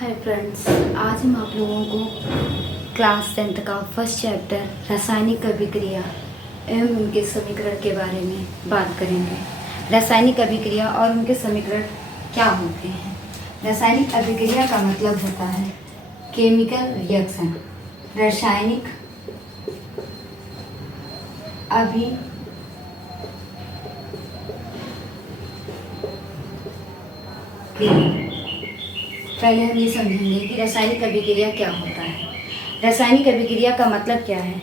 Hi friends, आज हम आप लोगों को क्लास 10th का फर्स्ट चैप्टर रासायनिक अभिक्रिया एवं उनके समीकरण के बारे में बात करेंगे। रासायनिक अभिक्रिया और उनके समीकरण क्या होते हैं। रासायनिक अभिक्रिया का मतलब होता है केमिकल रिएक्शन। रासायनिक पहले हम ये समझेंगे कि रासायनिक अभिक्रिया क्या होता है। रासायनिक अभिक्रिया का मतलब क्या है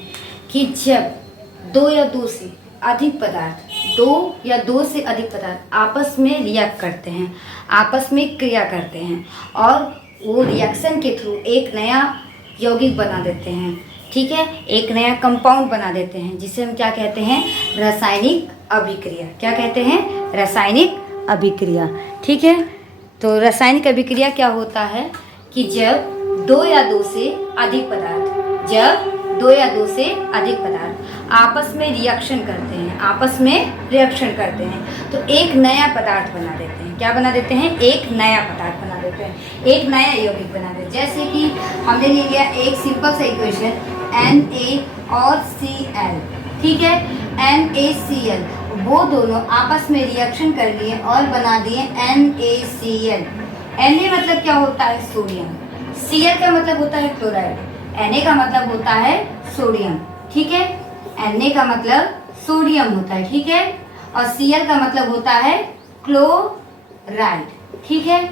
कि जब दो या दो से अधिक पदार्थ आपस में रिएक्ट करते हैं, आपस में क्रिया करते हैं और वो रिएक्शन के थ्रू एक नया यौगिक बना देते हैं। ठीक है, एक नया कंपाउंड बना देते हैं जिसे हम क्या कहते हैं, रासायनिक अभिक्रिया। क्या कहते हैं, रासायनिक अभिक्रिया। ठीक है, तो रासायनिक अभिक्रिया क्या होता है कि जब दो या दो से अधिक पदार्थ आपस में रिएक्शन करते हैं तो एक नया पदार्थ बना देते हैं। क्या बना देते हैं, एक नया पदार्थ बना देते हैं, एक नया यौगिक बना देते हैं। जैसे कि हमने ले लिया एक सिंपल सा इक्वेशन Na और Cl। ठीक है, NaCl, वो दोनों आपस में रिएक्शन कर लिए और बना दिए NaCl। Na मतलब क्या होता है, सोडियम। Cl का मतलब होता है क्लोराइड। Na का मतलब होता है सोडियम। ठीक है, Na का मतलब सोडियम होता है। ठीक है, और Cl का मतलब होता है क्लोराइड। ठीक है,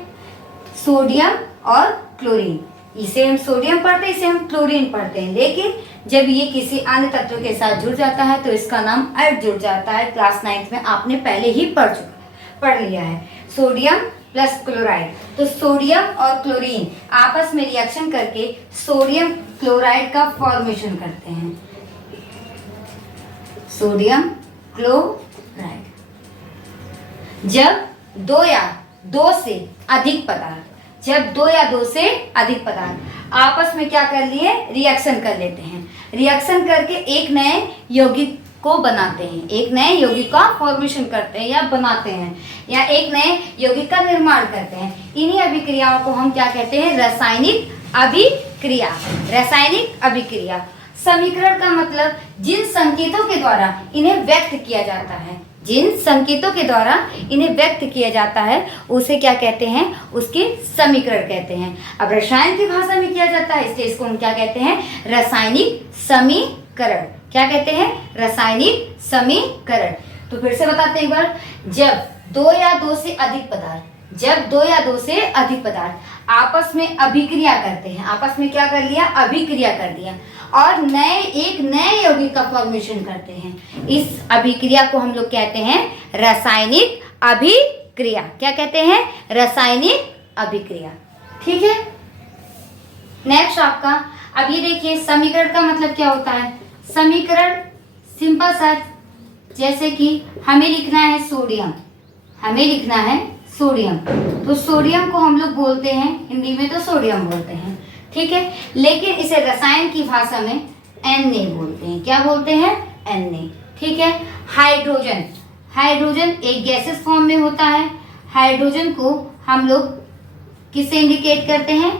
सोडियम और क्लोरीन, इसे हम सोडियम पढ़ते हैं, इसे हम क्लोरीन पढ़ते हैं। लेकिन जब ये किसी अन्य तत्व के साथ जुड़ जाता है तो इसका नाम अर्थ जुड़ जाता है। क्लास 9th में आपने पहले ही पढ़ लिया है, सोडियम प्लस क्लोराइड। तो सोडियम और क्लोरीन आपस में रिएक्शन करके सोडियम क्लोराइड का फॉर्मेशन करते हैं, सोडियम क्लोराइड। जब दो या दो से अधिक पदार्थ आपस में क्या कर लिए, रिएक्शन कर लेते हैं। रिएक्शन करके एक नए यौगिक को बनाते हैं, एक नए यौगिक का फॉर्मेशन करते हैं या बनाते हैं, या एक नए यौगिक का निर्माण करते हैं। इन्हीं अभिक्रियाओं को हम क्या कहते हैं, रासायनिक अभिक्रिया। रासायनिक अभिक्रिया। समीकरण का मतलब जिन संकेतों के द्वारा इन्हें व्यक्त किया जाता है, उसे क्या कहते हैं, उसके समीकरण कहते हैं। अब रसायन की भाषा में किया जाता है, इसलिए इसको हम क्या कहते हैं, रासायनिक समीकरण। क्या कहते हैं, रासायनिक समीकरण। तो फिर से बताते हैं एक बार, जब दो या दो से अधिक पदार्थ आपस में अभिक्रिया करते हैं, आपस में क्या कर लिया, अभिक्रिया कर दिया और एक नए यौगिक का फॉर्मेशन करते हैं। इस अभिक्रिया को हम लोग कहते हैं रासायनिक अभिक्रिया। क्या कहते हैं, रासायनिक अभिक्रिया। ठीक है, नेक्स्ट आपका, अब ये देखिए समीकरण का मतलब क्या होता है। समीकरण सिंपल सा, जैसे कि हमें लिखना है सोडियम, तो सोडियम को हम लोग बोलते हैं, हिंदी में तो सोडियम बोलते हैं। ठीक है, लेकिन इसे रसायन की भाषा में Na बोलते हैं। क्या बोलते हैं, Na। ठीक है, हाइड्रोजन एक गैसेस फॉर्म में होता है। हाइड्रोजन को हम लोग किससे इंडिकेट करते हैं,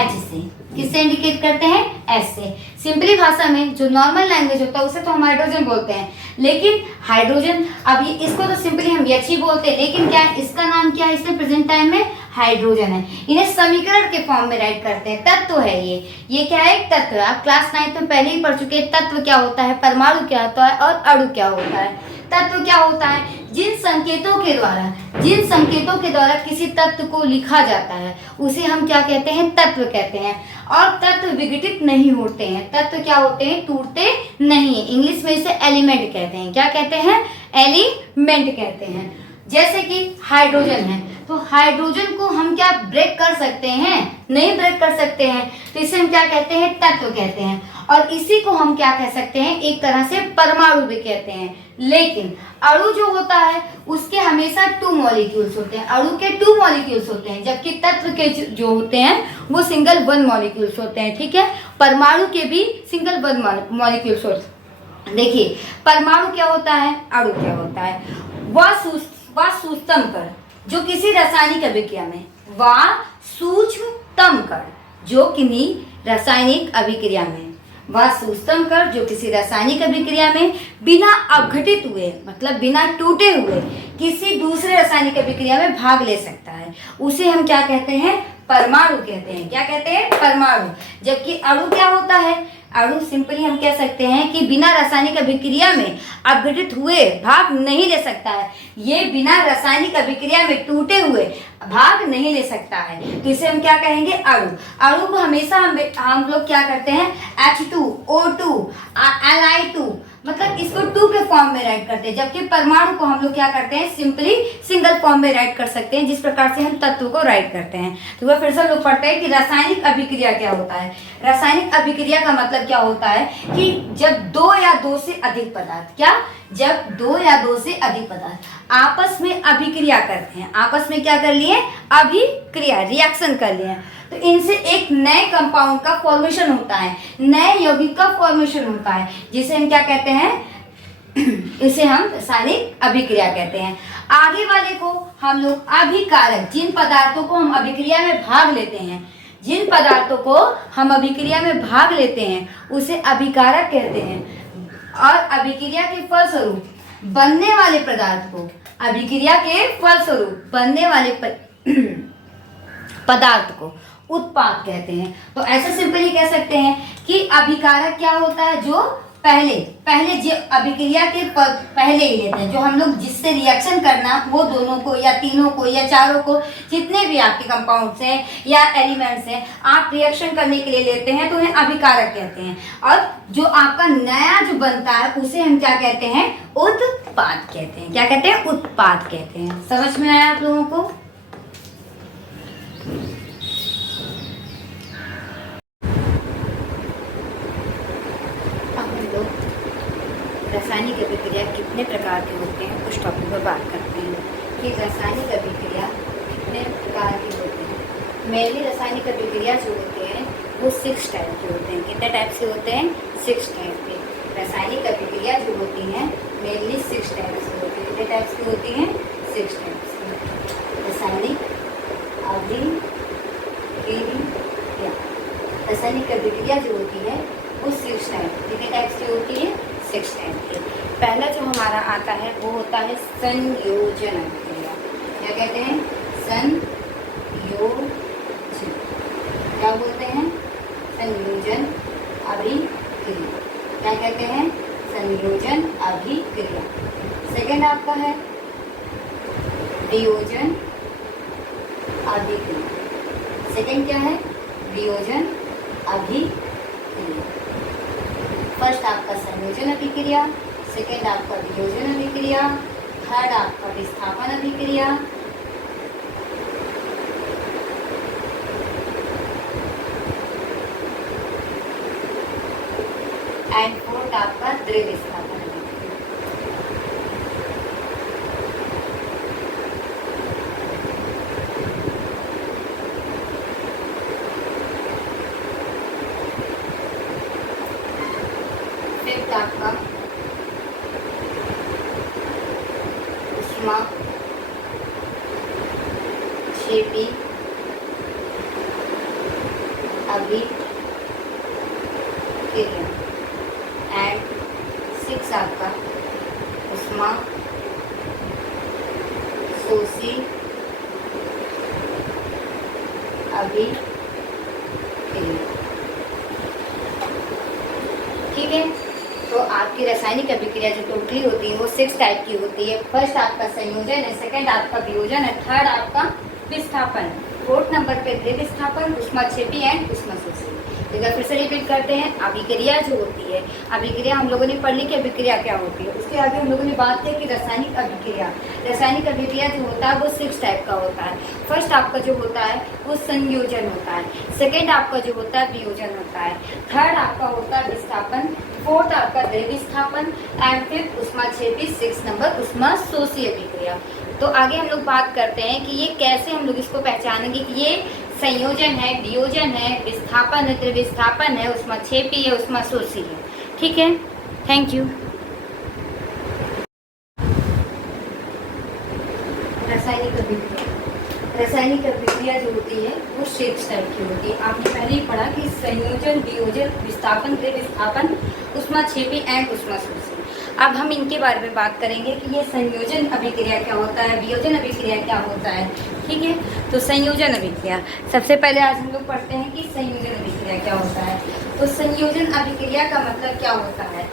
H से। किससे इंडिकेट करते हैं, H से। सिंपली भाषा में जो नॉर्मल लैंग्वेज होता है उसे तो हम हाइड्रोजन बोलते हैं, लेकिन हाइड्रोजन, अब ये इसको तो सिंपली हम H ही बोलते हैं, लेकिन क्या है, इसका नाम क्या है, इसमें प्रेजेंट टाइम में हाइड्रोजन है। इन्हें समीकरण के फॉर्म में राइट करते हैं। तत्व है ये क्या है, एक तत्व। आप क्लास 9th में पहले ही पढ़ चुके हैं, तत्व क्या होता है, परमाणु क्या होता है और अणु क्या होता है। तत्व क्या होता है, जिन संकेतों के द्वारा किसी तत्व को लिखा जाता है उसे हम क्या कहते हैं, तत्व कहते हैं। और तत्व विघटित नहीं होते हैं, तत्व क्या होते हैं, टूटते नहीं है। इंग्लिश में इसे एलिमेंट कहते हैं। क्या कहते हैं, एलिमेंट कहते हैं। जैसे कि हाइड्रोजन है, तो हाइड्रोजन को हम क्या ब्रेक कर सकते हैं, नहीं ब्रेक कर सकते हैं, तो इसे हम क्या कहते हैं, तत्व कहते हैं। और इसी को हम क्या कह सकते हैं, एक तरह से परमाणु भी कहते हैं। लेकिन अणु जो होता है उसके हमेशा 2 मॉलिक्यूल्स होते हैं, अणु के 2 मॉलिक्यूल्स होते हैं, जबकि तत्व के जो होते हैं वो सिंगल 1 मॉलिक्यूल्स होते हैं। ठीक है, परमाणु के भी सिंगल 1 मॉलिक्यूल्स होते हैं। देखिए परमाणु क्या होता है, अणु क्या होता है, वह सूक्ष्म कण जो किसी रासायनिक अभिक्रिया में, वह सूक्ष्म वाष्पोत्तम कण जो किन्हीं रासायनिक अभिक्रिया में, वाष्पोत्तम कण जो किसी रासायनिक अभिक्रिया में बिना अपघटित हुए, मतलब बिना टूटे हुए किसी दूसरे रासायनिक अभिक्रिया में भाग ले सकता है, उसे हम क्या कहते हैं? परमाणु कहते हैं। क्या कहते हैं? परमाणु। जबकि अणु क्या होता है? अणु सिंपली हम कह सकते हैं कि बिना रासायनिक अभिक्रिया में अपघटित हुए भाग नहीं ले सकता है। ये बिना रासायनिक अभिक्रिया में टूटे हुए भाग नहीं ले सकता है, तो इसे हम क्या कहेंगे? अणु। अणु को हमेशा हम लोग क्या करते हैं? H2O2 Li2, मतलब इसको 2 के फॉर्म में राइट करते हैं, जबकि परमाणु को हम लोग क्या करते हैं? सिंपली सिंगल फॉर्म में राइट कर सकते हैं, जिस प्रकार से हम तत्व को राइट करते हैं। तो वह फिर से हम लोग पढ़ते हैं कि रासायनिक अभिक्रिया क्या होता है। रासायनिक अभिक्रिया का मतलब क्या होता है कि जब 2 या 2 से अधिक पदार्थ, क्या? जब 2 या 2 से अधिक पदार्थ आपस में अभिक्रिया करते हैं, आपस में क्या कर लिए? अभिक्रिया, रिएक्शन कर लिए, तो इनसे एक नए कंपाउंड का फॉर्मेशन होता है, नए यौगिक का फॉर्मेशन होता है, जिसे हम क्या कहते हैं? इसे हम रासायनिक अभिक्रिया कहते हैं। आगे वाले को हम लोग अभिकारक, जिन पदार्थों को हम अभिक्रिया में भाग लेते हैं, जिन पदार्थों को हम अभिक्रिया में भाग लेते हैं उसे अभिकारक कहते हैं। और अभिक्रिया के फलस्वरूप बनने वाले पदार्थ को, अभिक्रिया के फलस्वरूप बनने वाले पदार्थ को उत्पाद कहते हैं। तो ऐसा सिंपली कह सकते हैं कि अभिकारक क्या होता है? जो पहले जो अभिक्रिया के पहले ही लेते हैं, जो हम लोग जिससे रिएक्शन करना, वो दोनों को या तीनों को या चारों को, जितने भी आपके कंपाउंड्स हैं या एलिमेंट्स हैं, आप रिएक्शन करने के लिए लेते हैं तो उन्हें अभिकारक कहते हैं। और जो आपका नया जो बनता है उसे हम क्या कहते हैं? उत्पाद कहते हैं। क्या कहते हैं? उत्पाद कहते हैं। समझ में आया आप लोगों को? रासायनिक अभिक्रिया कितने प्रकार के होते हैं उस टॉपिक पर बात करते हैं कि रासायनिक अभिक्रिया कितने प्रकार की होती हैं। मेनली रासायनिक अभिक्रिया जो होते हैं वो 6 टाइप के होते हैं। कितने टाइप से होते हैं? 6 टाइप के। रासायनिक अभिक्रिया जो होती हैं मेनली 6 टाइप से होती हैं। कितने टाइप की होती हैं? 6 टाइप से। रासायनिक अभिक्रिया, रासायनिक अभिक्रिया जो होती है वो 6 टाइप, कितने टाइप की होती है? 6 टाइप के। पहला जो हमारा आता है वो होता है संयोजन अभिक्रिया। क्या कहते हैं? संयोजन। क्या बोलते हैं? संयोजन अभिक्रिया। क्या कहते हैं? संयोजन अभिक्रिया। सेकंड आपका है वियोजन अभिक्रिया। सेकंड क्या है? वियोजन अभिक्रिया। फर्स्ट आपका संयोजन अभिक्रिया, सेकेंड आपका वियोजन अभिक्रिया, थर्ड आपका विस्थापन अभिक्रिया, एंड फोर्थ आपका द्रव्य विस्थापन अभिक्रिया। फिफ्थ आपका उष्मा क्षेपी अभिक्रिया, एंड 6 आपका उष्मा शोषी अभिक्रिया। ठीक है, तो आपकी रासायनिक अभिक्रिया जो टोटली होती है वो 6 टाइप की होती है। फर्स्ट आपका संयोजन है, सेकंड आपका वियोजन है, थर्ड आपका विस्थापन, फोर्थ नंबर पे द्रव्य विस्थापन, ऊष्माक्षेपी एंड ऊष्माशोषी। तो एक बार फिर से रिपीट करते हैं। अभिक्रिया जो होती है, अभिक्रिया हम लोगों ने पढ़ ली कि अभिक्रिया क्या होती है। उसके आगे हम लोगों ने बात की कि रासायनिक अभिक्रिया, रासायनिक अभिक्रिया जो होता है वो 6 टाइप का होता है। फर्स्ट आपका जो होता है वो संयोजन होता है, सेकेंड आपका जो होता है वियोजन होता है, थर्ड आपका होता है विस्थापन, फोर्थ आपका द्रव्य विस्थापन, एंड फिफ्थ ऊष्माक्षेपी, 6 नंबर ऊष्माशोषी अभिक्रिया। तो आगे हम लोग बात करते हैं कि ये कैसे हम लोग इसको पहचानेंगे कि ये संयोजन है, वियोजन है, विस्थापन है, द्रव्य विस्थापन है, ऊष्माक्षेपी है, ऊष्माशोषी है। ठीक है, थैंक यू। रासायनिक अभिक्रिया, रासायनिक अभिक्रिया जो होती है वो क्षेत्र टाइप की होती है। आपने पहले ही पढ़ा कि संयोजन, वियोजन, विस्थापन, विस्थापन, ऊष्माक्षेपी एंड ऊष्माशोषी। अब हम इनके बारे में बात करेंगे कि ये संयोजन अभिक्रिया क्या होता है, वियोजन अभिक्रिया क्या होता है। ठीक है, तो संयोजन अभिक्रिया सबसे पहले आज हम लोग पढ़ते हैं कि संयोजन अभिक्रिया क्या होता है। तो संयोजन अभिक्रिया का मतलब क्या होता है,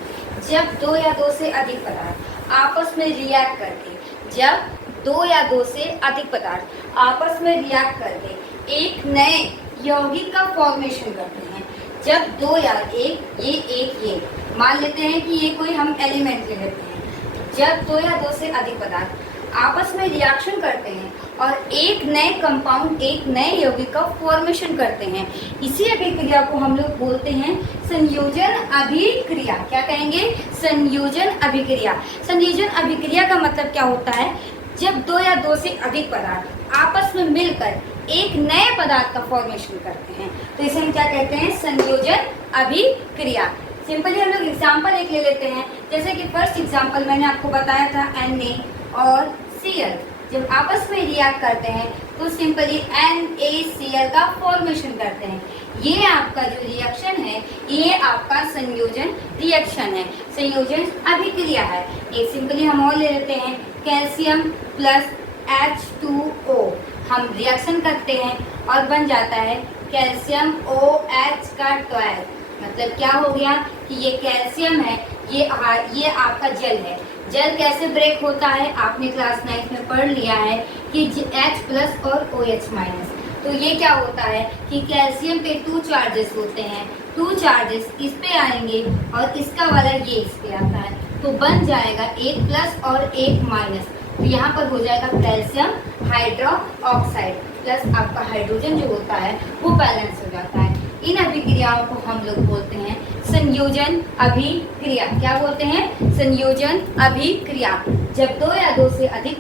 जब दो या दो से अधिक पदार्थ आपस में रिएक्ट करके, जब दो या दो से अधिक पदार्थ आपस में रिएक्ट करके एक नए यौगिक का फॉर्मेशन करते हैं। जब दो या ये मान लेते हैं कि ये कोई हम एलिमेंट ले लेते हैं। जब दो या दो से अधिक पदार्थ आपस में रिएक्शन करते हैं और एक नए कंपाउंड, एक नए यौगिक का फॉर्मेशन करते हैं, इसी अभिक्रिया को हम लोग बोलते हैं संयोजन अभिक्रिया। क्या कहेंगे, संयोजन अभिक्रिया। संयोजन अभिक्रिया का मतलब क्या होता है, जब दो या दो से अधिक पदार्थ आपस में मिलकर एक नए पदार्थ का फॉर्मेशन करते हैं, तो इसे हम क्या कहते हैं, संयोजन अभिक्रिया। सिंपली हम लोग एग्जाम्पल एक ले लेते हैं, जैसे कि फर्स्ट एग्जाम्पल मैंने आपको बताया था Na और Cl जब आपस में रिएक्ट करते हैं तो सिंपली NaCl का फॉर्मेशन करते हैं। ये आपका जो रिएक्शन है ये आपका संयोजन रिएक्शन है, संयोजन अभिक्रिया है। एक सिंपली हम और ले लेते हैं, कैल्शियम प्लस H2O हम रिएक्शन करते हैं और बन जाता है कैल्शियम OH का ट्वेल्व। मतलब क्या हो गया कि ये कैल्शियम है, ये आपका जल है। जल कैसे ब्रेक होता है, आपने क्लास 9 में पढ़ लिया है कि H प्लस और OH माइनस। तो ये क्या होता है कि कैल्शियम पे 2 चार्जेस होते हैं, 2 चार्जेस इस पे आएंगे और इसका वाला ये इस पे आता है, तो बन जाएगा एक प्लस और एक माइनस। तो यहाँ पर हो जाएगा कैल्शियम हाइड्रोक्साइड प्लस आपका हाइड्रोजन जो होता है वो बैलेंस हो जाता है। इन अभिक्रियाओं को हम लोग बोलते हैं संयोजन अभिक्रिया। क्या बोलते हैं, संयोजन अभिक्रिया। जब दो या दो से अधिक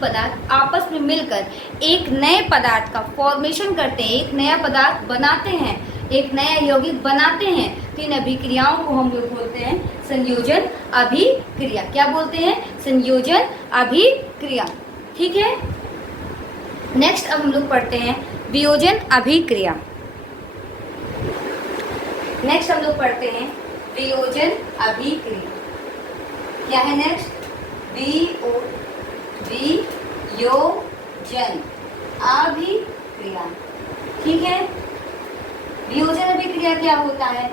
पदार्थ आपस में मिलकर एक नए पदार्थ का फॉर्मेशन करते हैं, एक नया पदार्थ बनाते हैं, एक नया यौगिक बनाते हैं, तो इन अभिक्रियाओं को हम लोग बोलते हैं संयोजन अभिक्रिया। क्या बोलते हैं, संयोजन अभिक्रिया। ठीक है, नेक्स्ट अब हम लोग पढ़ते हैं वियोजन अभिक्रिया। नेक्स्ट हम लोग पढ़ते हैं वियोजन अभिक्रिया। क्या है नेक्स्ट, वियोजन अभिक्रिया। ठीक है, वियोजन अभिक्रिया क्या होता है,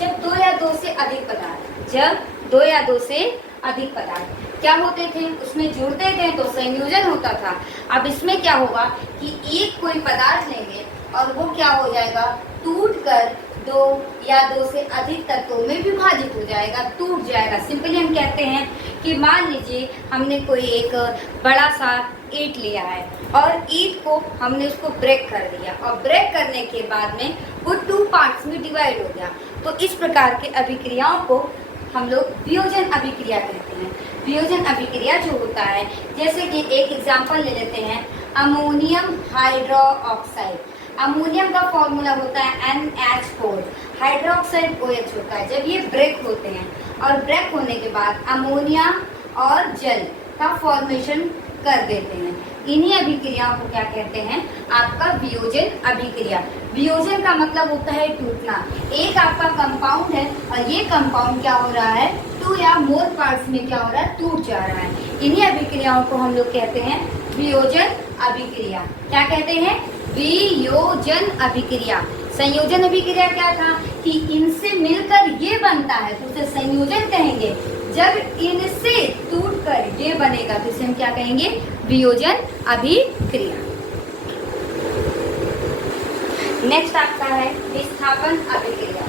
जब दो या दो से अधिक पदार्थ, जब दो या दो से अधिक पदार्थ क्या होते थे, उसमें जुड़ते थे तो संयोजन होता था। अब इसमें क्या होगा कि एक कोई पदार्थ लेंगे और वो क्या हो जाएगा, टूटकर दो या दो से अधिक तत्वों में विभाजित हो जाएगा, टूट जाएगा। सिंपली हम कहते हैं कि मान लीजिए हमने कोई एक बड़ा सा ईंट लिया है और ईंट को हमने उसको ब्रेक कर दिया और ब्रेक करने के बाद में वो 2 पार्ट्स में डिवाइड हो गया। तो इस प्रकार के अभिक्रियाओं को हम लोग वियोजन अभिक्रिया कहते हैं। वियोजन अभिक्रिया जो होता है, जैसे कि एक एग्जांपल ले लेते हैं, अमोनियम हाइड्रोक्साइड। अमोनियम का फॉर्मूला होता है NH4, हाइड्रोक्साइड OH होता है। जब ये ब्रेक होते हैं और ब्रेक होने के बाद अमोनिया और जल का फॉर्मेशन कर देते हैं, इन्हीं अभिक्रियाओं को क्या कहते हैं, आपका वियोजन अभिक्रिया। वियोजन का मतलब होता है टूटना। एक आपका कंपाउंड है और ये कंपाउंड क्या हो रहा है, 2 या मोर पार्ट्स में क्या हो रहा है, टूट जा रहा है। इन्हीं अभिक्रियाओं को हम लोग कहते हैं वियोजन अभिक्रिया। क्या कहते हैं, वियोजन अभिक्रिया। संयोजन अभिक्रिया क्या था कि इनसे मिलकर ये बनता है तो उसे संयोजन कहेंगे। जब इनसे टूटकर ये बनेगा तो इसे हम क्या कहेंगे, वियोजन अभिक्रिया। नेक्स्ट आपका है विस्थापन अभिक्रिया।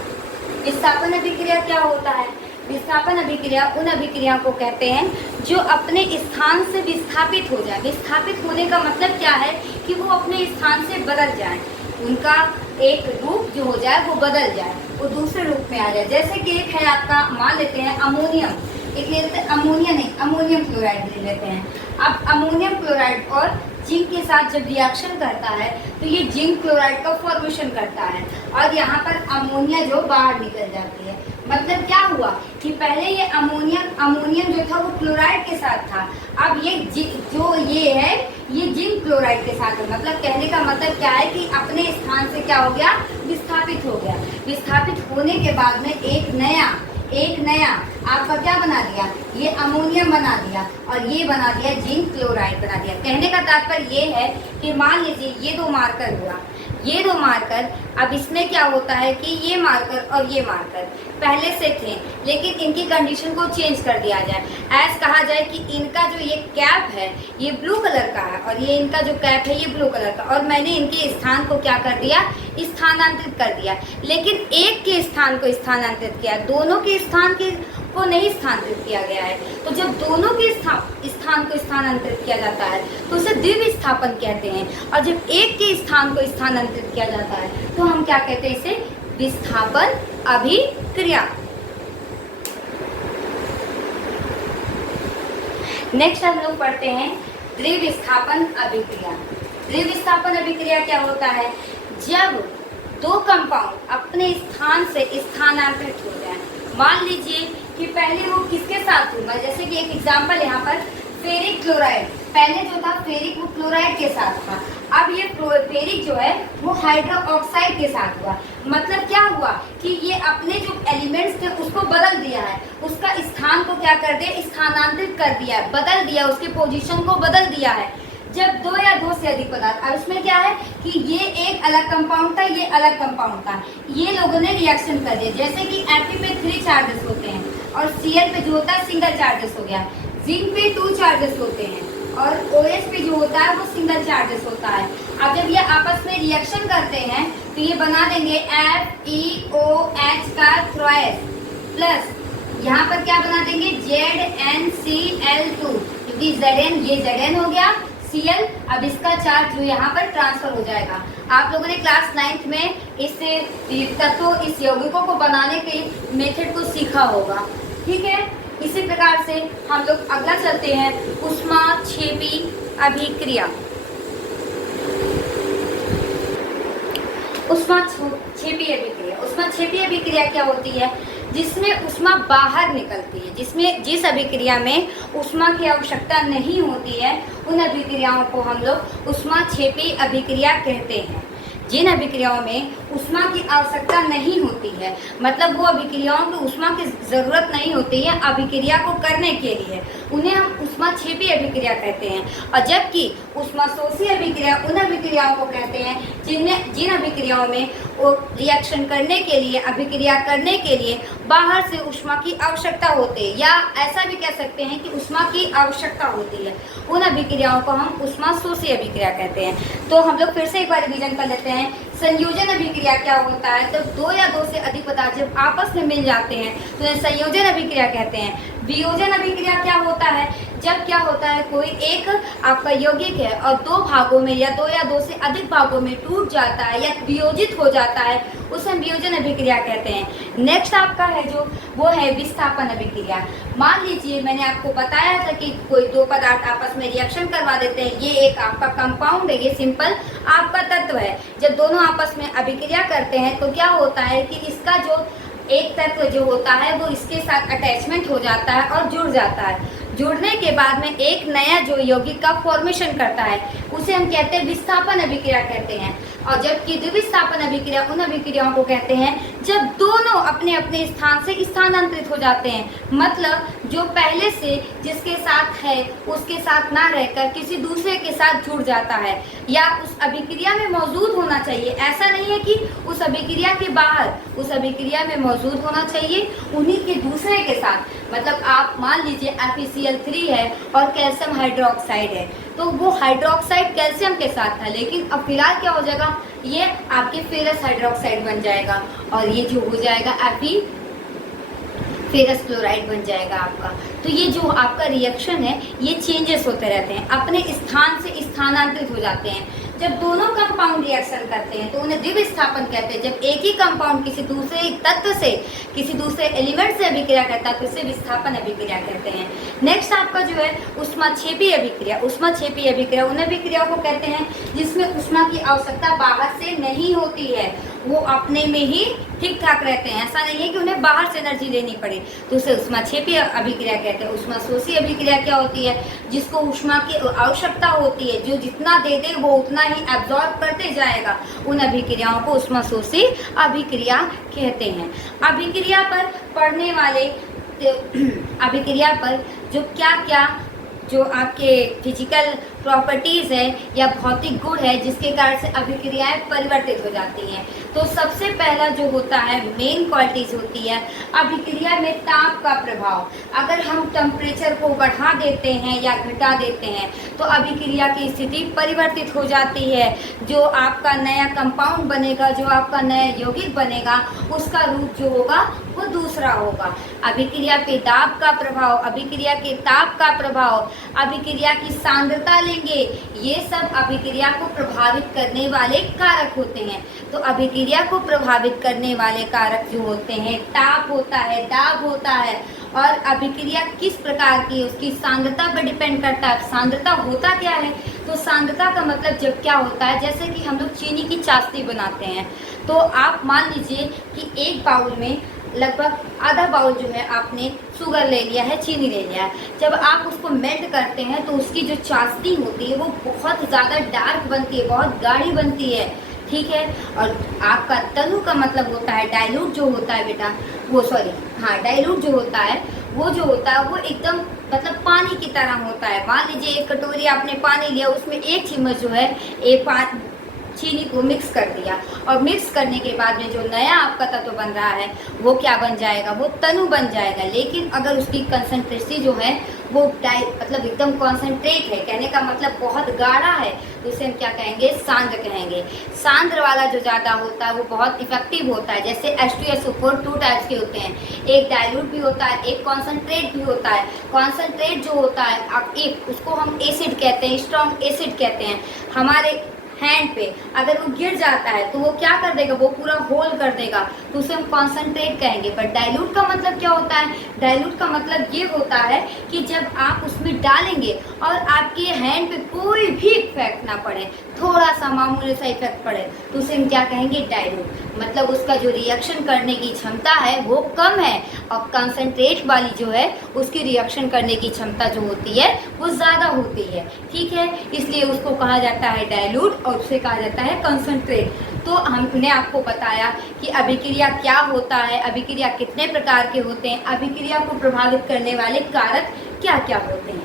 विस्थापन अभिक्रिया क्या होता है, विस्थापन अभिक्रिया उन अभिक्रिया को कहते हैं जो अपने स्थान से विस्थापित हो जाए। विस्थापित होने का मतलब क्या है कि वो अपने स्थान से बदल जाए, उनका एक रूप जो हो जाए वो बदल जाए, वो दूसरे रूप में आ जाए। जैसे कि एक है आपका, मान लेते हैं अमोनियम, एक ले लेते हैं अमोनिया नहीं, अमोनियम क्लोराइड ले लेते हैं। अब अमोनियम क्लोराइड और जिंक के साथ जब रिएक्शन करता है तो ये जिंक क्लोराइड का फॉर्मेशन करता है और यहाँ पर अमोनिया जो बाहर निकल जाती है। मतलब क्या हुआ कि पहले ये अमोनियम जो था वो क्लोराइड के साथ था, अब ये जो ये है ये जिंक क्लोराइड के साथ है। मतलब कहने का मतलब क्या है कि अपने स्थान से क्या हो गया, विस्थापित हो गया। विस्थापित होने के बाद में एक नया आपका क्या बना दिया, ये अमोनियम बना दिया और ये बना दिया जिंक क्लोराइड बना दिया। कहने का तात्पर्य ये है कि मान लीजिए ये दो मार्कर हुआ, ये दो मार्कर, अब इसमें क्या होता है कि ये मार्कर और ये मार्कर पहले से थे, लेकिन इनकी कंडीशन को चेंज कर दिया जाए। ऐसा कहा जाए कि इनका जो ये कैप है ये ब्लू कलर का है और ये इनका जो कैप है ये ब्लू कलर का, और मैंने इनके स्थान को क्या कर दिया, स्थानांतरित कर दिया। लेकिन एक के स्थान को स्थानांतरित किया, दोनों के स्थान को नहीं स्थानांतरित किया गया है। तो जब दोनों के स्थान को स्थानांतरित किया जाता है तो उसे द्विविस्थापन कहते हैं, और जब एक के स्थान को स्थानांतरित किया जाता है तो हम क्या कहते हैं, इसे विस्थापन अभिक्रिया। नेक्स्ट हम लोग पढ़ते हैं द्विविस्थापन अभिक्रिया। द्विविस्थापन अभिक्रिया क्या होता है, जब दो कंपाउंड अपने स्थान से स्थानांतरित हो जाए। मान लीजिए कि पहले वो किसके साथ हुआ, जैसे कि एक एग्जांपल यहाँ पर फेरिक क्लोराइड, पहले जो था फेरिक वो क्लोराइड के साथ था, अब ये फेरिक जो है वो हाइड्रोक्साइड के साथ हुआ। मतलब क्या हुआ कि ये अपने जो एलिमेंट्स थे उसको बदल दिया है, उसका स्थान को क्या कर दिया, स्थानांतरित कर दिया, बदल दिया, उसके पोजीशन को बदल दिया है। जब दो या दो से अधिक पदार्थ, अब इसमें क्या है कि ये एक अलग कंपाउंड था, ये अलग कंपाउंड था, ये लोगों ने रिएक्शन कर दिया। जैसे कि Fe पे 3 चार्जेस होते हैं और Cl पे जो होता है सिंगल चार्जेस हो गया, जिंक पे 2 चार्जेस होते हैं और OH पे जो होता है वो सिंगल चार्जेस होता है। अब जब ये आपस में रिएक्शन करते हैं तो ये बना देंगे FeOH का क्रॉस प्लस यहाँ पर क्या बना देंगे ZnCl2, क्योंकि Zn ये Zn हो गया, Cl, अब इसका चार्ज जो यहाँ पर ट्रांसफर हो जाएगा। आप लोगों ने क्लास 9th में इस यौगिकों को बनाने के मेथड को सीखा होगा, ठीक है। इसी प्रकार से हम लोग अगला चलते हैं, ऊष्माक्षेपी अभिक्रिया। ऊष्माक्षेपी अभिक्रिया क्या होती है, जिसमें ऊष्मा बाहर निकलती है, जिस अभिक्रिया में ऊष्मा की आवश्यकता नहीं होती है उन अभिक्रियाओं को हम लोग ऊष्माक्षेपी अभिक्रिया कहते हैं। जिन अभिक्रियाओं में ऊष्मा की आवश्यकता नहीं होती है, मतलब वो अभिक्रियाओं को ऊष्मा की जरूरत नहीं होती है अभिक्रिया को करने के लिए, उन्हें हम ऊष्माक्षेपी अभिक्रिया कहते हैं। और जबकि ऊष्माशोषी अभिक्रिया उन अभिक्रियाओं को कहते हैं जिन अभिक्रियाओं में वो रिएक्शन करने के लिए, अभिक्रिया करने के लिए बाहर से ऊष्मा की आवश्यकता होती है, या ऐसा भी कह सकते हैं कि ऊष्मा की आवश्यकता होती है, उन अभिक्रियाओं को हम ऊष्माशोषी अभिक्रिया कहते हैं। तो हम लोग फिर से एक बार रिवीजन कर लेते हैं। संयोजन अभिक्रिया क्या होता है, तो दो या दो से अधिक पदार्थ जब आपस में मिल जाते हैं तो उन्हें संयोजन अभिक्रिया कहते हैं। वियोजन अभिक्रिया क्या होता है, जब क्या होता है कोई एक आपका यौगिक है और दो भागों में या दो से अधिक भागों में टूट जाता है या वियोजित हो जाता है, उसे हम वियोजन अभिक्रिया कहते हैं। नेक्स्ट आपका है जो वो है विस्थापन अभिक्रिया। मान लीजिए मैंने आपको बताया था कि कोई दो पदार्थ आपस में रिएक्शन करवा देते हैं, ये एक आपका कंपाउंड है, ये सिंपल आपका तत्व है। जब दोनों आपस में अभिक्रिया करते हैं तो क्या होता है कि इसका जो एक तत्व जो होता है वो इसके साथ अटैचमेंट हो जाता है और जुड़ जाता है। जुड़ने के बाद में एक नया जो यौगिक का फॉर्मेशन करता है उसे हम कहते हैं विस्थापन अभिक्रिया कहते हैं। और जबकि द्विविस्थापन अभिक्रिया उन अभिक्रियाओं को कहते हैं जब दोनों अपने अपने स्थान से स्थानांतरित हो जाते हैं, मतलब जो पहले से जिसके साथ है उसके साथ ना रहकर किसी दूसरे के साथ जुड़ जाता है, या उस अभिक्रिया में मौजूद होना चाहिए। ऐसा नहीं है कि उस अभिक्रिया के बाहर, उस अभिक्रिया में मौजूद होना चाहिए उन्हीं के दूसरे के साथ। मतलब आप मान लीजिए FeCl3 है और कैल्शियम हाइड्रोक्साइड है, तो वो हाइड्रोक्साइड कैल्शियम के साथ था, लेकिन अब फिलहाल क्या हो जाएगा, ये आपके फेरस हाइड्रोक्साइड बन जाएगा और ये जो हो जाएगा फेरस क्लोराइड बन जाएगा आपका। तो ये जो आपका रिएक्शन है ये चेंजेस होते रहते हैं, अपने स्थान से स्थानांतरित हो जाते हैं। जब दोनों कंपाउंड रिएक्शन करते हैं तो उन्हें द्विविस्थापन कहते हैं। जब एक ही कंपाउंड किसी दूसरे तत्व से, किसी दूसरे एलिमेंट से अभिक्रिया करता है तो इसे विस्थापन अभिक्रिया कहते हैं। नेक्स्ट आपका जो है ऊष्माक्षेपी अभिक्रिया। ऊष्माक्षेपी अभिक्रिया उन अभिक्रियाओं को कहते हैं जिसमें ऊष्मा की आवश्यकता बाहर से नहीं होती है, वो अपने में ही ठीक ठाक रहते हैं। ऐसा नहीं है कि उन्हें बाहर से एनर्जी लेनी पड़े, तो उसे ऊष्माक्षेपी अभिक्रिया कहते हैं। ऊष्माशोषी अभिक्रिया क्या होती है? जिसको ऊष्मा की आवश्यकता होती है, जो जितना दे दे वो उतना ही एब्जॉर्ब करते जाएगा, उन अभिक्रियाओं को ऊष्माशोषी अभिक्रिया कहते हैं। अभिक्रिया पर पढ़ने वाले अभिक्रिया पर जो क्या क्या जो आपके फिजिकल प्रॉपर्टीज़ है या भौतिक गुण है जिसके कारण से अभिक्रियाएं परिवर्तित हो जाती हैं, तो सबसे पहला जो होता है मेन क्वालिटीज होती है अभिक्रिया में ताप का प्रभाव। अगर हम टेम्परेचर को बढ़ा देते हैं या घटा देते हैं तो अभिक्रिया की स्थिति परिवर्तित हो जाती है। जो आपका नया कंपाउंड बनेगा, जो आपका नया यौगिक बनेगा, उसका रूप जो होगा वो दूसरा होगा। अभिक्रिया पे दाब का प्रभाव, अभिक्रिया के ताप का प्रभाव, अभिक्रिया की सांद्रता लेंगे, ये सब अभिक्रिया को प्रभावित करने वाले कारक होते हैं। तो अभिक्रिया को प्रभावित करने वाले कारक जो होते हैं, ताप होता है, दाब होता है, और अभिक्रिया किस प्रकार की, उसकी सांद्रता पर डिपेंड करता है। सांद्रता होता क्या है? तो सांद्रता का मतलब जब क्या होता है, जैसे कि हम लोग चीनी की चाशनी बनाते हैं, तो आप मान लीजिए कि एक बाउल में लगभग आधा बाउल जो है आपने शुगर ले लिया है, चीनी ले लिया है। जब आप उसको मेल्ट करते हैं तो उसकी जो चाशनी होती है वो बहुत ज़्यादा डार्क बनती है, बहुत गाढ़ी बनती है, ठीक है। और आपका तनु का मतलब होता है डाइल्यूट जो होता है बेटा, वो डाइल्यूट जो होता है वो एकदम मतलब पानी की तरह होता है। मान लीजिए एक कटोरी आपने पानी लिया, उसमें एक चम्मच जो है चीनी को मिक्स कर दिया, और मिक्स करने के बाद में जो नया आपका तत्व बन रहा है वो क्या बन जाएगा? वो तनु बन जाएगा। लेकिन अगर उसकी कंसंट्रेसी जो है वो मतलब एकदम कॉन्सेंट्रेट है, कहने का मतलब बहुत गाढ़ा है, तो उसे हम क्या कहेंगे? सांद्र कहेंगे। सांद्र वाला जो ज़्यादा होता है वो बहुत इफेक्टिव होता है। जैसे H2SO4 2 टाइप्स के होते हैं, एक डाइल्यूट भी होता है, एक कॉन्सेंट्रेट भी होता है। कॉन्सेंट्रेट जो होता है एक उसको हम एसिड कहते हैं, स्ट्रॉन्ग एसिड कहते हैं। हमारे हैंड पे अगर वो गिर जाता है तो वो क्या कर देगा? वो पूरा होल कर देगा, तो उसे हम कॉन्सेंट्रेट कहेंगे। पर डाइल्यूट का मतलब क्या होता है? डाइल्यूट का मतलब ये होता है कि जब आप उसमें डालेंगे और आपके हैंड पे कोई भी इफेक्ट ना पड़े, थोड़ा सा मामूली सा इफेक्ट पड़े, तो उसे हम क्या कहेंगे? डाइल्यूट। मतलब उसका जो रिएक्शन करने की क्षमता है वो कम है, और कंसंट्रेट वाली जो है उसकी रिएक्शन करने की क्षमता जो होती है वो ज़्यादा होती है, ठीक है। इसलिए उसको कहा जाता है डाइल्यूट और उसे कहा जाता है कंसंट्रेट। तो हमने आपको बताया कि अभिक्रिया क्या होता है, अभिक्रिया कितने प्रकार के होते हैं, अभिक्रिया को प्रभावित करने वाले कारक क्या क्या होते हैं।